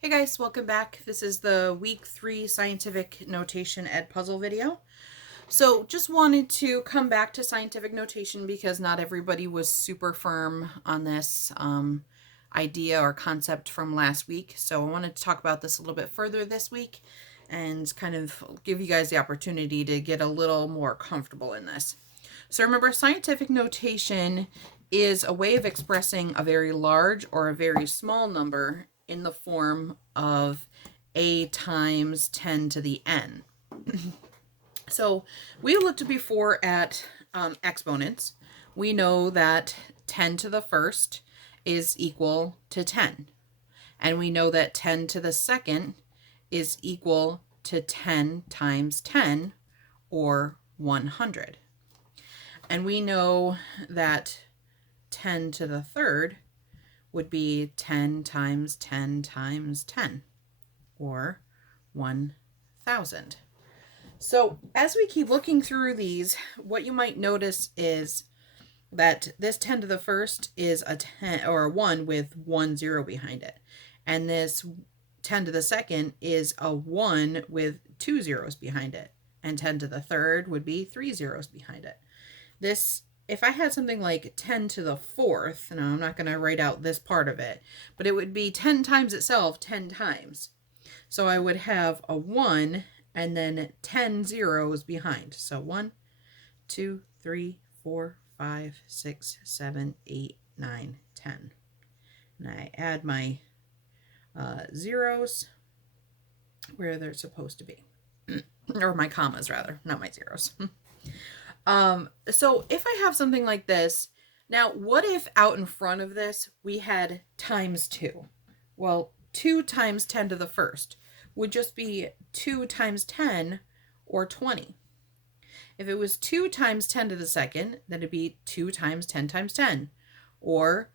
Hey guys, welcome back. This is the week 3 scientific notation ed puzzle video. So just wanted to come back to scientific notation because not everybody was super firm on this idea or concept from last week. So I wanted to talk about this a little bit further this week and kind of give you guys the opportunity to get a little more comfortable in this. So remember, scientific notation is a way of expressing a very large or a very small number in the form of a times 10 to the n. So we looked before at exponents. We know that 10 to the first is equal to 10. And we know that 10 to the second is equal to 10 times 10, or 100. And we know that 10 to the third would be 10 times 10 times 10, or 1,000. So as we keep looking through these, what you might notice is that this 10 to the first is a 10 or a 1 with 1 0 behind it. And this 10 to the second is a 1 with 2 zeros behind it. And 10 to the third would be 3 zeros behind it. This, if I had something like 10 to the fourth, now I'm not going to write out this part of it, but it would be 10 times itself 10 times. So I would have a 1 and then 10 zeros behind. So 1, 2, 3, 4, 5, 6, 7, 8, 9, 10. And I add my zeros where they're supposed to be. Or my commas, rather, not my zeros. So if I have something like this, now what if out in front of this we had times 2? Well, 2 times 10 to the first would just be 2 times 10, or 20. If it was 2 times 10 to the second, then it'd be 2 times 10 times 10, or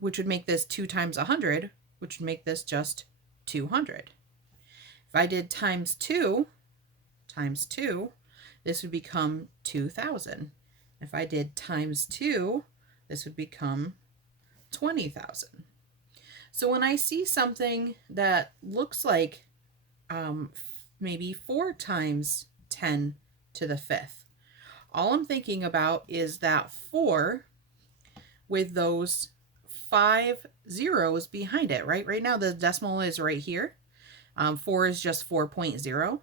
which would make this 2 times 100, which would make this just 200. If I did times 2 times 2, this would become 2,000. If I did times 2, this would become 20,000. So when I see something that looks like maybe 4 times 10 to the fifth, all I'm thinking about is that 4 with those 5 zeros behind it, right? Right now the decimal is right here. 4 is just 4.0.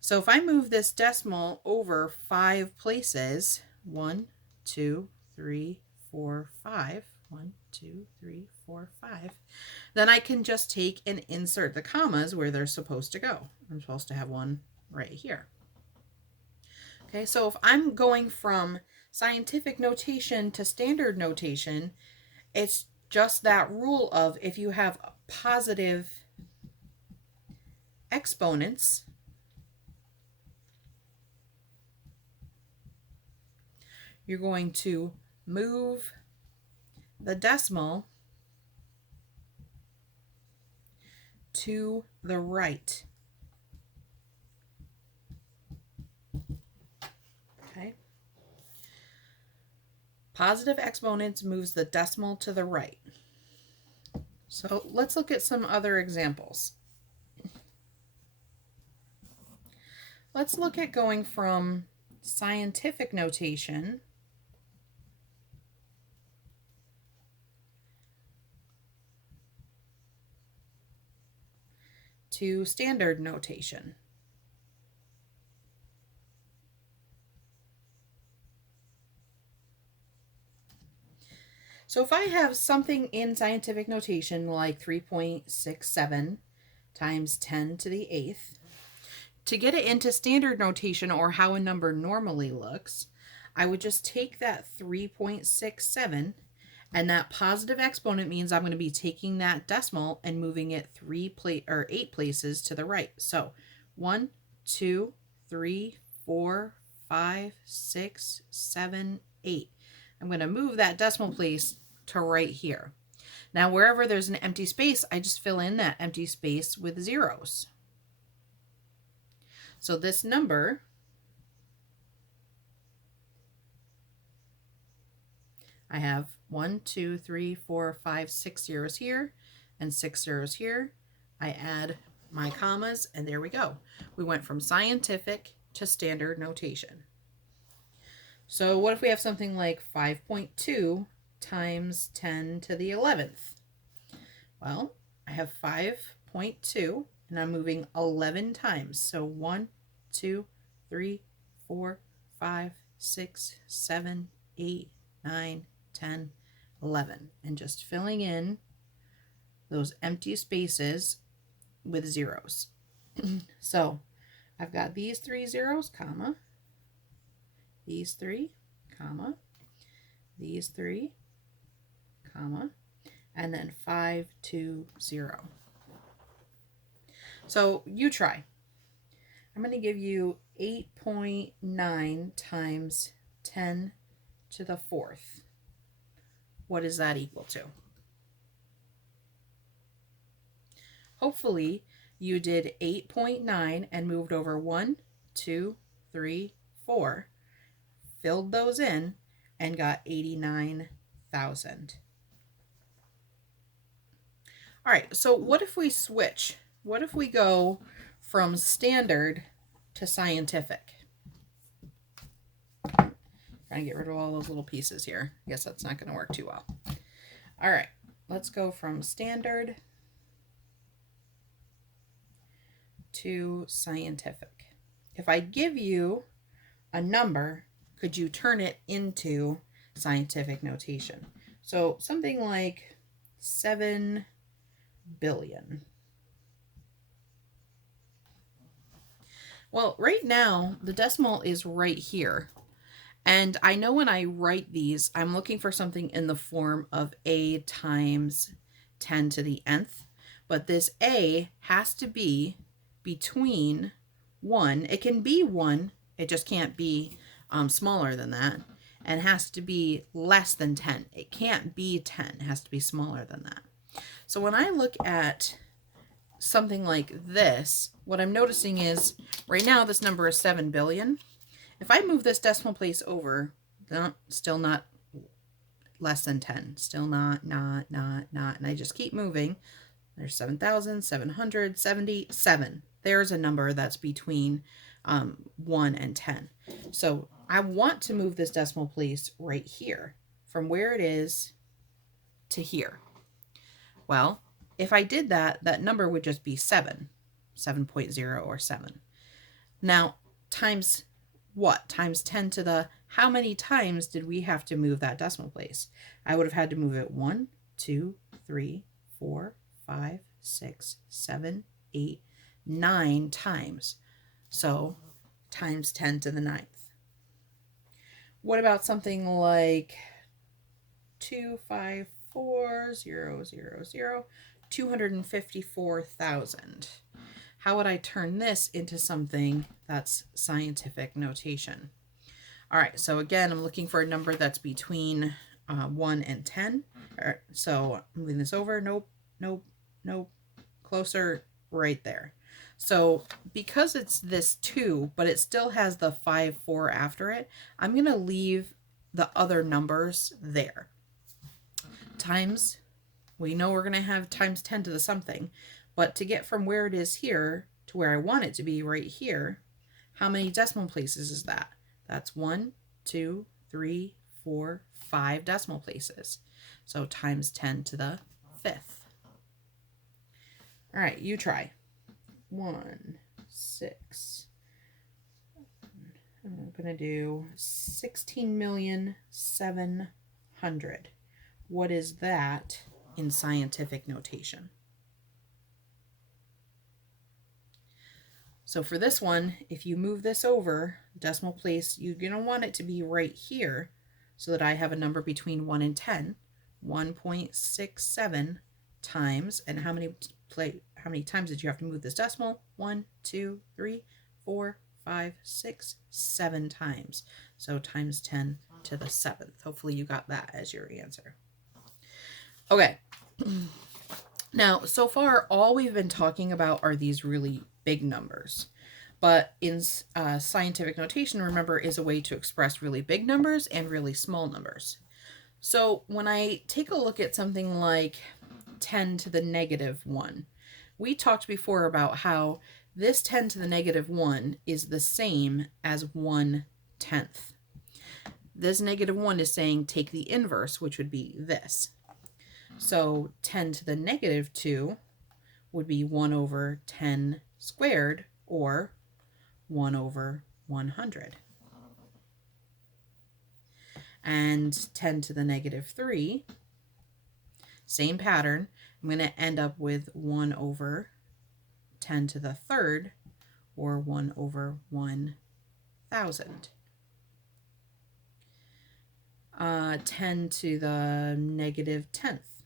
So if I move this decimal over 5 places, 1, 2, 3, 4, 5, 1, 2, 3, 4, 5, then I can just take and insert the commas where they're supposed to go. I'm supposed to have one right here. Okay, so if I'm going from scientific notation to standard notation, it's just that rule of if you have positive exponents, you're going to move the decimal to the right. Okay. Positive exponents moves the decimal to the right. So let's look at some other examples. Let's look at going from scientific notation to standard notation. So if I have something in scientific notation like 3.67 times 10 to the 8th, to get it into standard notation, or how a number normally looks, I would just take that 3.67, and that positive exponent means I'm going to be taking that decimal and moving it 8 places to the right. So 1, 2, 3, 4, 5, 6, 7, 8. I'm going to move that decimal place to right here. Now, wherever there's an empty space, I just fill in that empty space with zeros. So this number I have 1, 2, 3, 4, 5, 6 zeros here and 6 zeros here. I add my commas, and there we go. We went from scientific to standard notation. So what if we have something like 5.2 times 10 to the 11th? Well, I have 5.2 and I'm moving 11 times. So 1, 2, 3, 4, 5, 6, 7, 8, 9, 10, 11. And just filling in those empty spaces with zeros. So I've got these 3 zeros, comma, these 3, comma, these 3, comma, and then 5, 2, 0. So you try. I'm going to give you 8.9 times 10 to the 4th. What is that equal to? Hopefully you did 8.9 and moved over 1, 2, 3, 4, filled those in, and got 89,000. All right, so what if we switch? What if we go from standard to scientific? Trying to get rid of all those little pieces here. I guess that's not going to work too well. All right, let's go from standard to scientific. If I give you a number, could you turn it into scientific notation? So something like 7 billion. Well, right now, the decimal is right here. And I know when I write these, I'm looking for something in the form of a times 10 to the nth. But this a has to be between 1. It can be 1. It just can't be smaller than that. And has to be less than 10. It can't be 10. It has to be smaller than that. So when I look at something like this, what I'm noticing is right now this number is 7 billion. If I move this decimal place over, still not less than 10. Still not. And I just keep moving. There's 7,777. There's a number that's between 1 and 10. So I want to move this decimal place right here from where it is to here. Well, if I did that, that number would just be 7, 7.0 or 7. Now, times what? Times 10 to the, how many times did we have to move that decimal place? I would have had to move it 1, 2, 3, 4, 5, 6, 7, 8, 9 times. So times 10 to the 9th. What about something like 254,000, 254,000? How would I turn this into something that's scientific notation? All right, so again, I'm looking for a number that's between 1 and 10. So I'm moving this over. Nope. Closer, right there. So because it's this 2, but it still has the 5, 4 after it, I'm going to leave the other numbers there. Times, we know we're going to have times 10 to the something, but to get from where it is here to where I want it to be right here, how many decimal places is that? That's 1, 2, 3, 4, 5 decimal places. So times 10 to the 5th. All right, you try. 1, 6. I'm going to do 16,700,000. What is that in scientific notation? So for this one, if you move this over, decimal place, you're going to want it to be right here so that I have a number between 1 and 10. 1.67 times, and how many times did you have to move this decimal? 1, 2, 3, 4, 5, 6, 7 times. So times 10 to the 7th. Hopefully you got that as your answer. Okay. Now, so far, all we've been talking about are these really big numbers. But in scientific notation, remember, is a way to express really big numbers and really small numbers. So when I take a look at something like 10 to the negative 1, we talked before about how this 10 to the negative 1 is the same as 1/10. This negative 1 is saying take the inverse, which would be this. So 10 to the negative 2 would be 1 over 10 squared, or 1 over 100. And 10 to the negative 3, same pattern. I'm going to end up with 1 over 10 to the third, or 1 over 1,000. 10 to the negative 10th.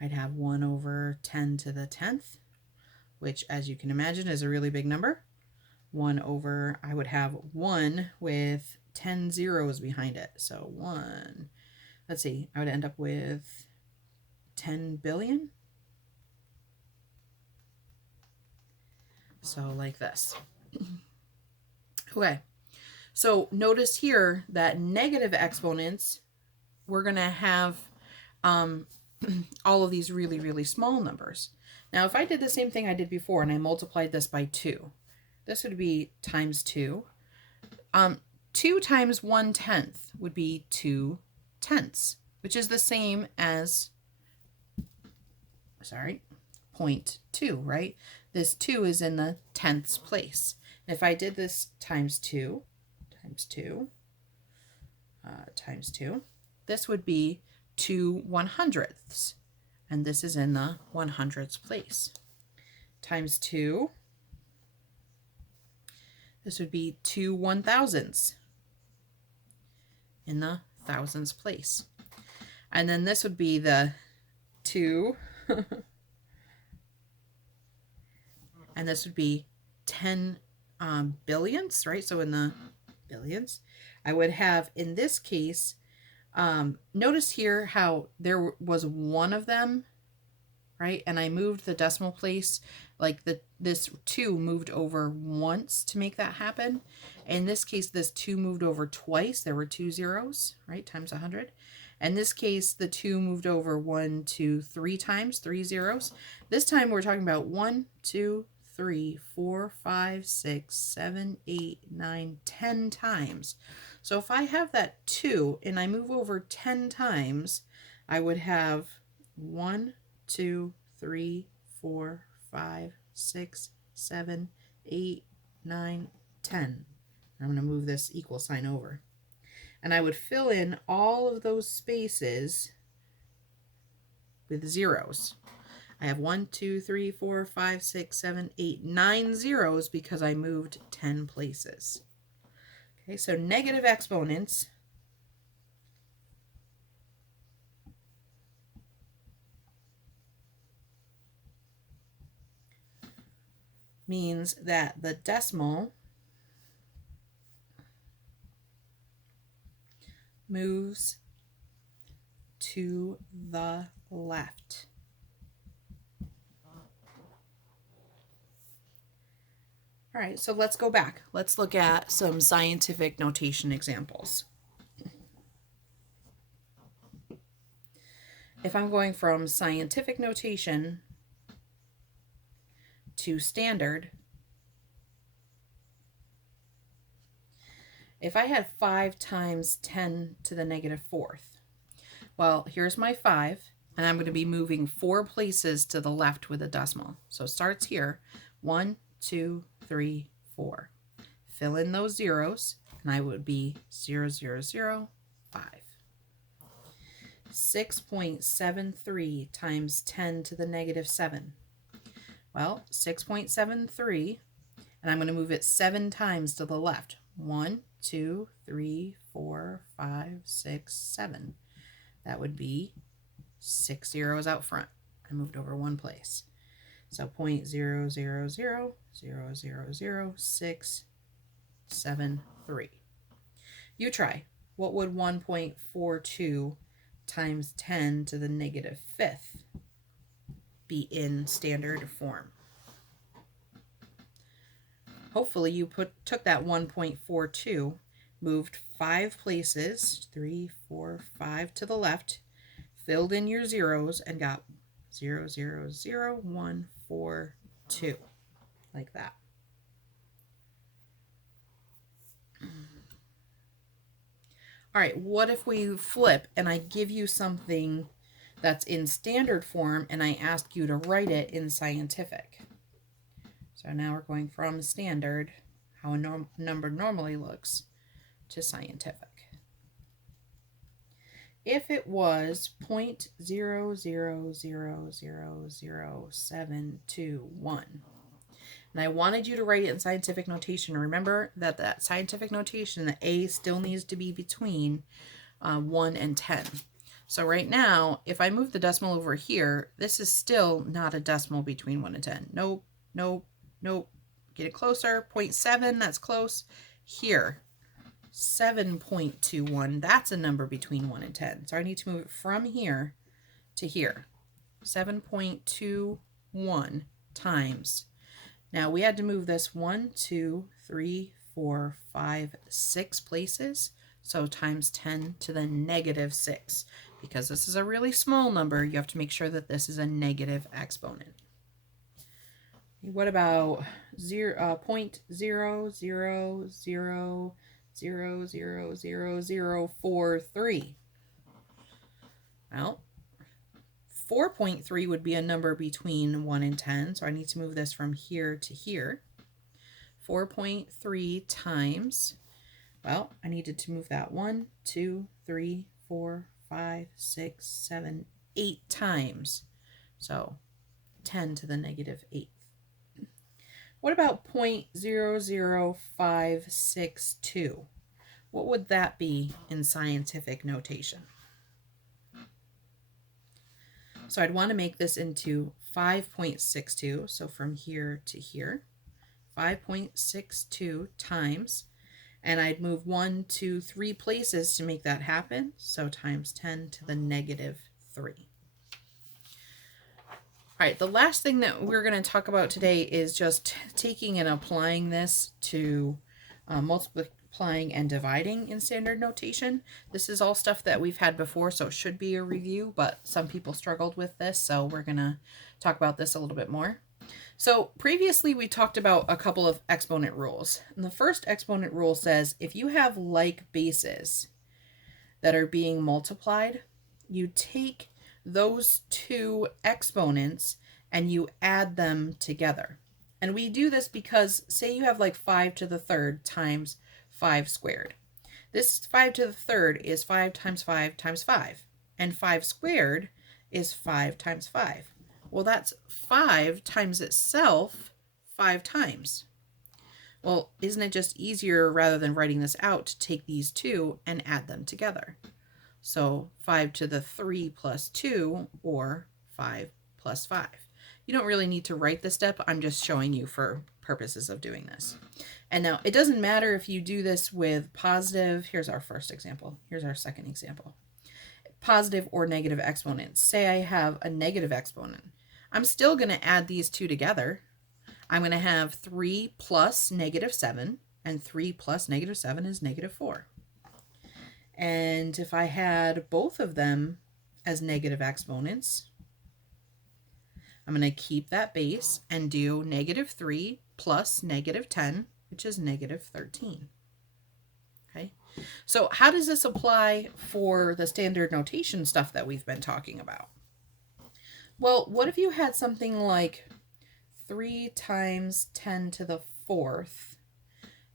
I'd have 1 over 10 to the 10th, which, as you can imagine, is a really big number. 1 over, I would have 1 with 10 zeros behind it. So 1, let's see, I would end up with 10 billion. So like this. Okay. So notice here that negative exponents, we're going to have all of these really, really small numbers. Now, if I did the same thing I did before and I multiplied this by 2, this would be times 2. 2 times 1/10 would be 2/10, which is the same as, 0.2, right? This 2 is in the tenths place. And if I did this times 2, times 2, this would be 2/100ths, and this is in the 100ths place. Times 2, this would be 2/1000ths in the thousands place. And then this would be the 2, and this would be 10 billionths, right? So in the billions, I would have, in this case, notice here how there was one of them, right? And I moved the decimal place, like this 2 moved over once to make that happen. In this case, this 2 moved over twice. There were 2 zeros, right? Times 100. In this case, the 2 moved over 1, 2, 3 times, 3 zeros. This time we're talking about 1, 2, 3, 4, 5, 6, 7, 8, 9, 10 times. So if I have that 2 and I move over 10 times, I would have 1, 2, 3, 4, 5, 6, 7, 8, 9, 10. I'm going to move this equal sign over. And I would fill in all of those spaces with zeros. I have 1, 2, 3, 4, 5, 6, 7, 8, 9 zeros because I moved 10 places. Okay, so negative exponents means that the decimal moves to the left. All right, so let's go back. Let's look at some scientific notation examples. If I'm going from scientific notation to standard, if I had 5 times 10 to the negative 4th, well, here's my 5, and I'm going to be moving 4 places to the left with a decimal. So it starts here, 1, 2, 3, 4. Fill in those zeros, and I would be 0, 0, 0, 5. 6.73 times 10 to the negative 7. Well, 6.73, and I'm going to move it 7 times to the left. 1, 2, 3, 4, 5, 6, 7. That would be 6 zeros out front. I moved over 1 place. So 0.000 000 6, 7, 3. You try. What would 1.42 times 10 to the negative 5th be in standard form? Hopefully you took that 1.42, moved 5 places, 3, 4, 5 to the left, filled in your zeros, and got 0.0000142, like that. All right, what if we flip and I give you something that's in standard form and I ask you to write it in scientific? So now we're going from standard, how a number normally looks, to scientific. If it was 0.0000721, and I wanted you to write it in scientific notation, remember that scientific notation, the A still needs to be between 1 and 10. So right now, if I move the decimal over here, this is still not a decimal between 1 and 10. Nope, nope, nope. Get it closer. 0.7, that's close. Here, 7.21, that's a number between 1 and 10. So I need to move it from here to here. 7.21 times. Now we had to move this 1, 2, 3, 4, 5, 6 places. So times 10 to the negative 6. Because this is a really small number, you have to make sure that this is a negative exponent. What about 0.000000043? Well, 4.3 would be a number between 1 and 10, so I need to move this from here to here. 4.3 times, well, I needed to move that 1, 2, 3, 4, 5, 6, 7, 8 times. So 10 to the negative 8th. What about 0.00562? What would that be in scientific notation? So I'd want to make this into 5.62, so from here to here. 5.62 times, and I'd move 1, 2, 3 places to make that happen, so times 10 to the negative 3. All right, the last thing that we're going to talk about today is just taking and applying this to multiplying and dividing in standard notation. This is all stuff that we've had before, so it should be a review, but some people struggled with this, so we're going to talk about this a little bit more. So previously we talked about a couple of exponent rules. And the first exponent rule says if you have like bases that are being multiplied, you take those two exponents and you add them together. And we do this because say you have like 5 to the third times 5 squared. This 5 to the third is 5 times 5 times 5. And 5 squared is 5 times 5. Well, that's 5 times itself 5 times. Well, isn't it just easier, rather than writing this out, to take these two and add them together? So 5 to the 3 plus 2, or 5 plus 5. You don't really need to write this step. I'm just showing you for purposes of doing this. And now it doesn't matter if you do this with positive. Here's our first example. Here's our second example. Positive or negative exponents. Say I have a negative exponent. I'm still going to add these two together. I'm going to have 3 plus negative 7, and 3 plus negative 7 is negative 4. And if I had both of them as negative exponents, I'm going to keep that base and do negative 3 plus negative 10, which is negative 13. Okay, so how does this apply for the standard notation stuff that we've been talking about? Well, what if you had something like 3 times 10 to the 4th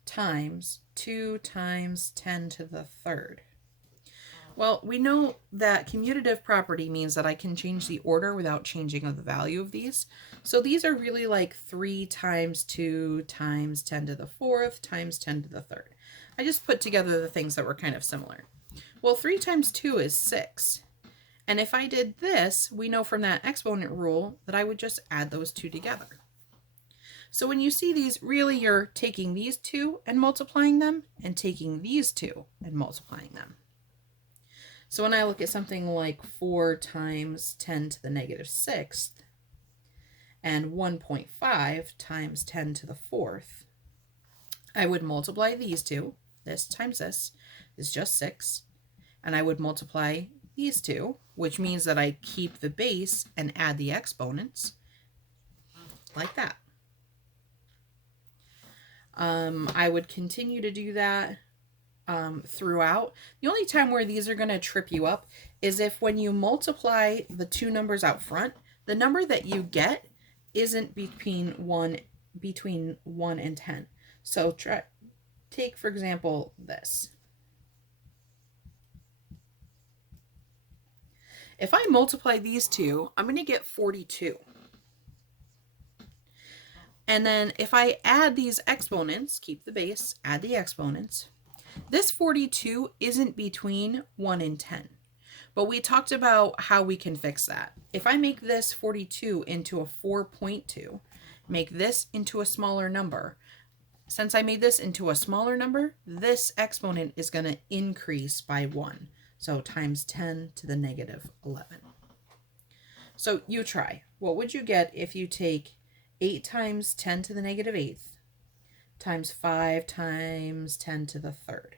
times 2 times 10 to the 3rd? Well, we know that commutative property means that I can change the order without changing the value of these. So these are really like 3 times 2 times 10 to the 4th times 10 to the 3rd. I just put together the things that were kind of similar. Well, 3 times 2 is 6. And if I did this, we know from that exponent rule that I would just add those two together. So when you see these, really you're taking these two and multiplying them, and taking these two and multiplying them. So when I look at something like 4 times 10 to the negative 6th and 1.5 times 10 to the 4th, I would multiply these two. This times this is just 6. And I would multiply these two, which means that I keep the base and add the exponents like that. I would continue to do that throughout. The only time where these are going to trip you up is if when you multiply the two numbers out front, the number that you get isn't between 1 and 10. So take, for example, this. If I multiply these two, I'm going to get 42. And then if I add these exponents, keep the base, add the exponents, this 42 isn't between 1 and 10. But we talked about how we can fix that. If I make this 42 into a 4.2, make this into a smaller number, since I made this into a smaller number, this exponent is going to increase by 1. So times 10 to the negative 11. So you try. What would you get if you take 8 times 10 to the negative 8th times 5 times 10 to the 3rd?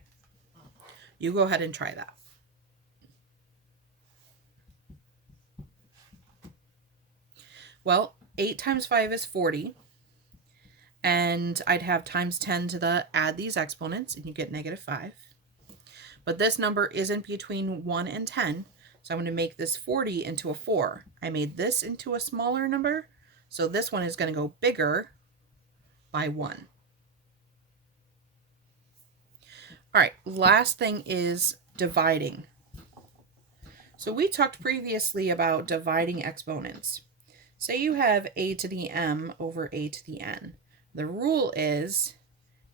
You go ahead and try that. Well, 8 times 5 is 40. And I'd have times 10 to the, add these exponents, and you get negative 5. But this number isn't between 1 and 10, so I'm going to make this 40 into a 4. I made this into a smaller number, so this one is going to go bigger by 1. All right, last thing is dividing. So we talked previously about dividing exponents. Say you have a to the m over a to the n. The rule is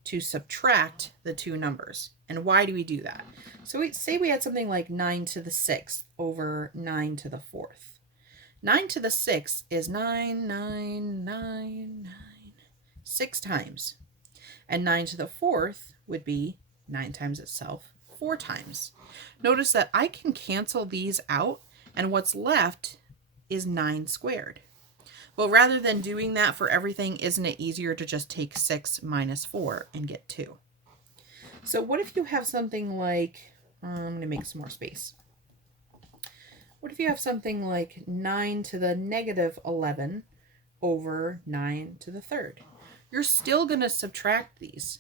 to subtract the two numbers. And why do we do that? So say we had something like 9 to the 6th over 9 to the 4th. 9 to the 6th is 9, 9, 9, 9, 6 times. And 9 to the 4th would be 9 times itself 4 times. Notice that I can cancel these out, and what's left is 9 squared. Well, rather than doing that for everything, isn't it easier to just take 6 minus 4 and get 2? So what if you have something like, I'm going to make some more space. What if you have something like 9 to the negative 11 over 9 to the 3rd? You're still going to subtract these.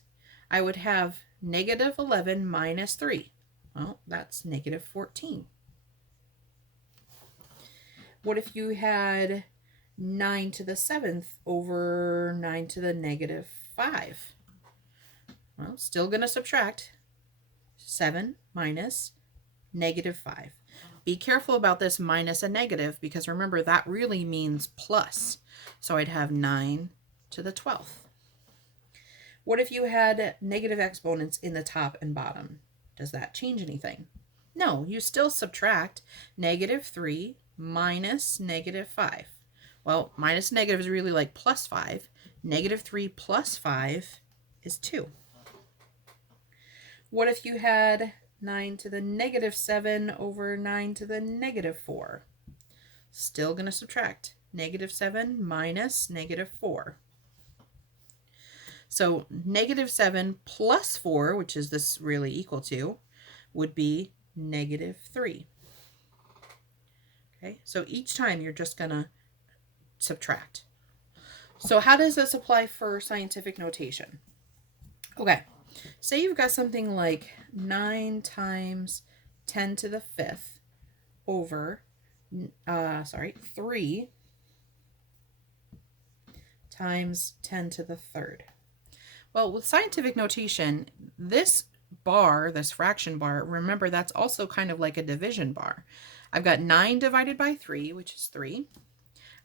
I would have negative 11 minus 3. Well, that's negative 14. What if you had 9 to the 7th over 9 to the negative 5? Well, still going to subtract 7 minus negative 5. Be careful about this minus a negative, because remember that really means plus. So I'd have 9 to the 12th. What if you had negative exponents in the top and bottom? Does that change anything? No, you still subtract negative 3 minus negative 5. Well, minus negative is really like plus 5. Negative 3 plus 5 is 2. What if you had 9 to the negative 7 over 9 to the negative 4? Still going to subtract negative 7 minus negative 4. So negative 7 plus 4, which is this really equal to, would be negative 3. Okay, so each time you're just going to subtract. So how does this apply for scientific notation? Okay, say you've got something like 9 times 10 to the 5th over, 3 times 10 to the 3rd. Well, with scientific notation, this bar, this fraction bar, remember that's also kind of like a division bar. I've got 9 divided by 3, which is 3.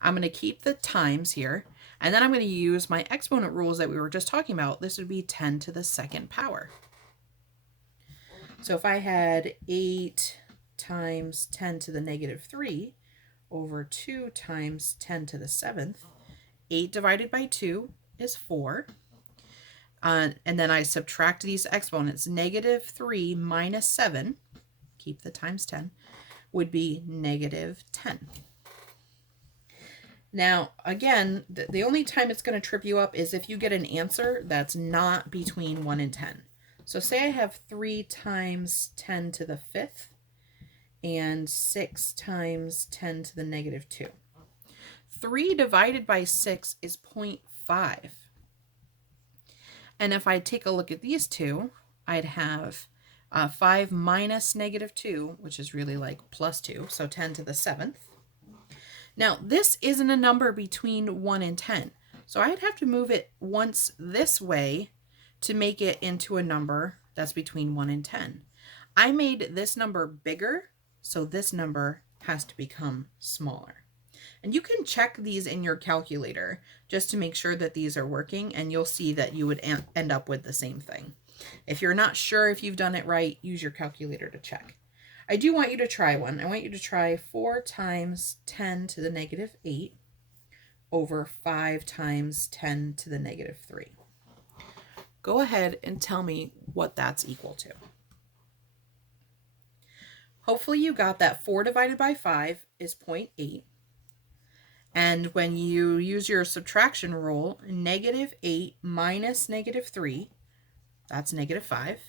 I'm going to keep the times here, and then I'm going to use my exponent rules that we were just talking about. This would be 10 to the 2nd power. So if I had 8 times 10 to the negative 3 over 2 times 10 to the 7th, 8 divided by 2 is 4. And then I subtract these exponents. Negative 3 minus 7, keep the times 10, would be negative 10. Now, again, the only time it's going to trip you up is if you get an answer that's not between 1 and 10. So say I have 3 times 10 to the 5th, and 6 times 10 to the negative 2. 3 divided by 6 is 0.5. And if I take a look at these two, I'd have 5 minus negative 2, which is really like plus 2, so 10 to the 7th. Now, this isn't a number between 1 and 10, so I'd have to move it once this way to make it into a number that's between 1 and 10. I made this number bigger, so this number has to become smaller. And you can check these in your calculator just to make sure that these are working, and you'll see that you would end up with the same thing. If you're not sure if you've done it right, use your calculator to check. I do want you to try one. I want you to try 4 times 10 to the negative 8 over 5 times 10 to the negative 3. Go ahead and tell me what that's equal to. Hopefully you got that 4 divided by 5 is 0.8. And when you use your subtraction rule, negative 8 minus negative 3, that's negative 5.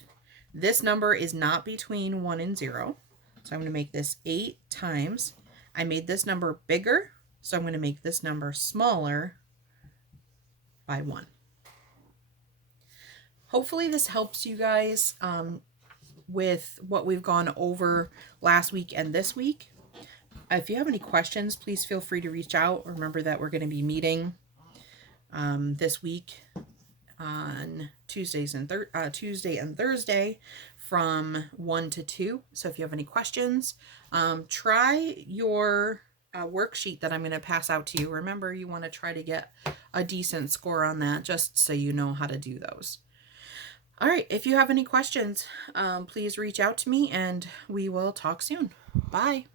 This number is not between 1 and 0. So I'm going to make this 8 times. I made this number bigger, so I'm going to make this number smaller by 1. Hopefully this helps you guys with what we've gone over last week and this week. If you have any questions, please feel free to reach out. Remember that we're going to be meeting this week on Tuesday and Thursday from 1 to 2. So if you have any questions, try your worksheet that I'm going to pass out to you. Remember, you want to try to get a decent score on that just so you know how to do those. All right, if you have any questions, please reach out to me and we will talk soon. Bye.